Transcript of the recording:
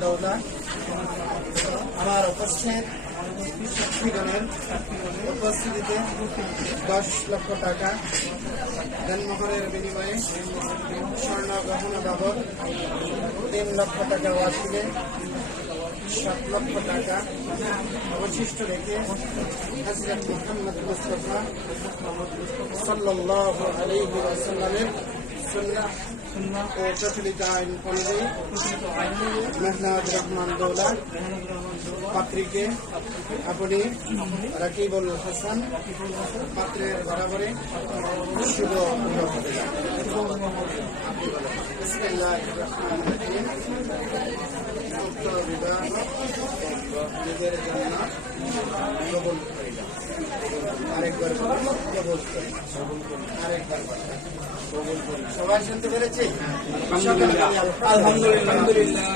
দৌলা আমার উপস্থিতিতে 10 লক্ষ টাকা দেনমোহরের বিনিময়ে স্বর্ণ গহনা বাবদ 3 লক্ষ টাকা ওয়াসিলে 7 লক্ষ টাকা অবশিষ্ট রেখে হযরত মুহাম্মদ মুস্তাফা সাল্লাল্লাহু আলাইহি ওয়াসাল্লামের সুন্নাহ ও প্রচলিত আইন অনুযায়ী মেহনাজ রহমান দৌলা পাত্রীকে আপনি রাকিবুল হাসান পাত্রের বরাবরে শুভ বিবাহ দিলেন। বিসমিল্লাহির রহমানির রহিম। উক্ত বিবাহ নিজের জন্য কবুল করিলাম। আরেকবার কবুল করি, আরেকবার কবুল করি। সবাই শুনতে পেরেছি? আলহামদুলিল্লাহ।